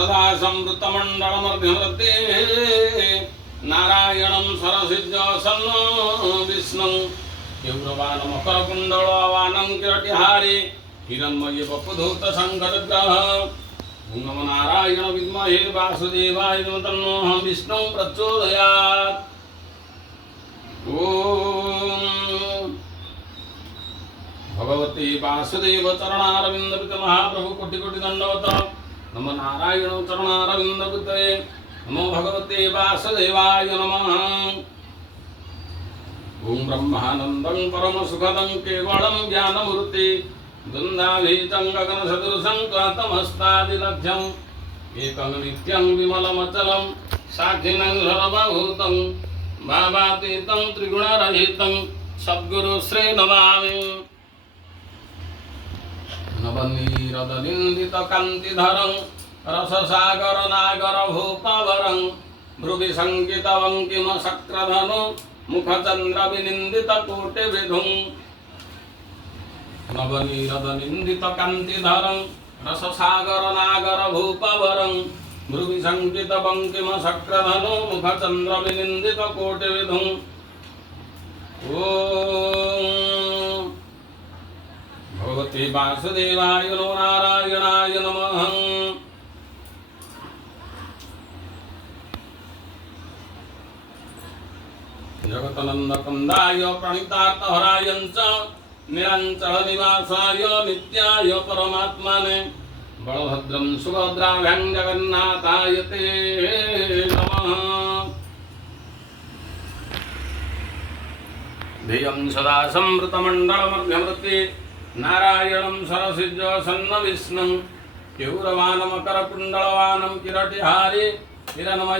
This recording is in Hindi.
सदा संवृतमण्डलमर्ध्यमृते नारायणं सरसिद्धसन्नो विष्णुं तीव्रवानमकरकुण्डलवानं किरटिहारी हिरण्मयी वपुधूत शङ्करग्रह नमो नारायण विद्महे वासुदेवाय तन्नो विष्णुं प्रचोदयात्। ओम भगवते वासुदेव चरणारविंद महाप्रभु कोटि कोटि दंडवत। नमो नारायण चरणारविंद नमो भगवते वासुदेवाय नमः। ओम ब्रह्मानंदं परम सुखदं केवलं ज्ञानमूर्ति द्वन्द्वातीतं गगनसदृशं कातमस्तादिलक्ष्यम् एकं नित्यं विमलमचलं साक्षिणं सर्वभूतं भावातीतं त्रिगुणरहितं सद्गुरु श्री नमामि। नवनीरदनिन्दितकान्तिधरं रससागर नागर भूपवरं भ्रुविसङ्कितवङ्किमशक्रधनु मुखचन्द्रविनिन्दितकोटिविधुं। नवनीरदनिन्दितकान्तिधरं रससागर नागर भूपवरं भ्रुविसङ्कितवङ्किमशक्रधनु मुखचन्द्रविनिन्दितकोटिविधुं। ओम भगवते वासुदेवाय नमो नारायणाय नमः। जगतनन्दकन्दाय प्रणितार्थहरायञ्च निरञ्चल निवासाय नित्याय परमात्मने बलभद्रं सुभद्राभ्यां जगन्नाथाय ते नमः। ध्येयं सदा संवृतमण्डलमर्ध्यमृते नारायणं सरसिद्धसन्नो विष्णुं तीव्रवानमकरकुण्डलवानं किरटिहारी हिरण्मयी